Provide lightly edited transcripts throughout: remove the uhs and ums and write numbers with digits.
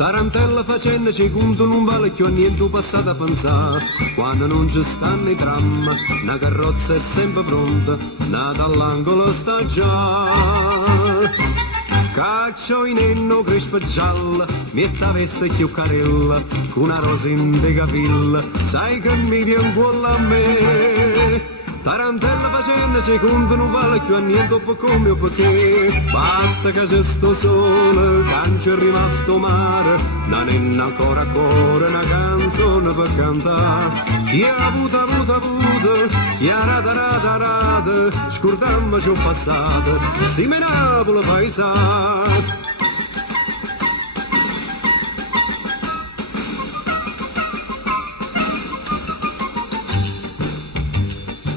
Tarantella facendo secondo non vale più a niente passato a pensare. Quando non ci stanno i tram, una carrozza è sempre pronta, nata all'angolo sta già. Caccio in enno crespa gialla, metta veste più canella, con una rosa in de capilla, sai che mi tiene cuore a me. Tarantella facendo secondo non vale più a niente o come o perché. Basta che c'è sto sole, che non c'è rimasto mare, non è ancora cuore una canzone per cantare. Chi ha avuto, chi ha rata, scordammo ciò passato, si me Napoli paesato.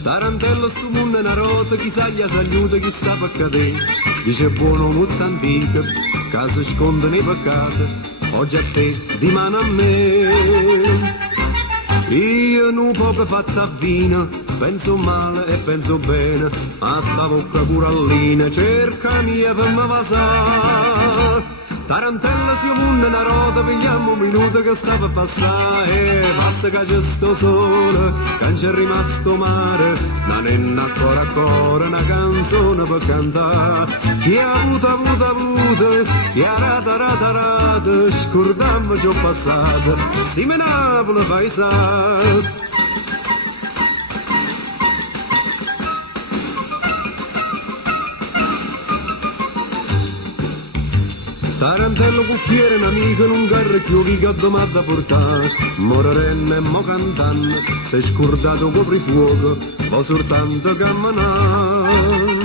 Tarantello stu mondo è una rota, chissà gli saluta, chi sta per cadere. Dice buono molto antica, che si sconde nei peccati, oggi a te, di mano a me. Io non poco fatta vino, penso male e penso bene, a sta bocca curallina, cerca mia per me vasare. Tarantella si mondo è una rota, pigliamo un minuto che sta per passare, basta che c'è sto sole, che non c'è rimasto mare, non è ancora una canzone per cantare. Chi ha avuto, chi ha rata, scordammo ciò passato, si me Napoli paesato. Tarantello cuffiere un amico non garra più che ha domanda a portare, morerenne e mo cantando, sei scordato copri fuoco, o soltanto camminare.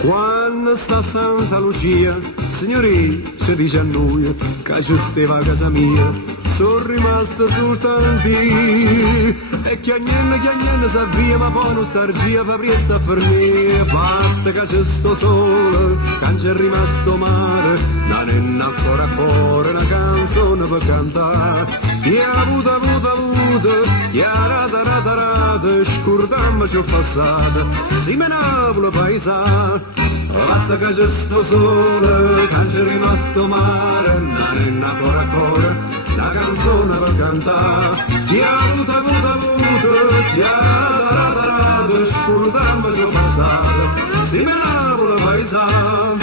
Quando sta Santa Lucia, signori, si dice a noi, che ci stava a casa mia, sono rimasto soltanto io, e chi a niente sa via, ma poi nostalgia fa presto a fermare. Basta che c'è sto sole, che non c'è rimasto mare, non è ancora fuori una canzone per cantare. Chi ha avuto, chi ha rata, scordammo ciò passato, si me Napoli paesato. Basta che c'è sto sole, che non c'è rimasto mare, non è ancora una canzone per cantare. Chi ha avuto, chi ha rata, scordammo ciò passato, si me Napoli paesato.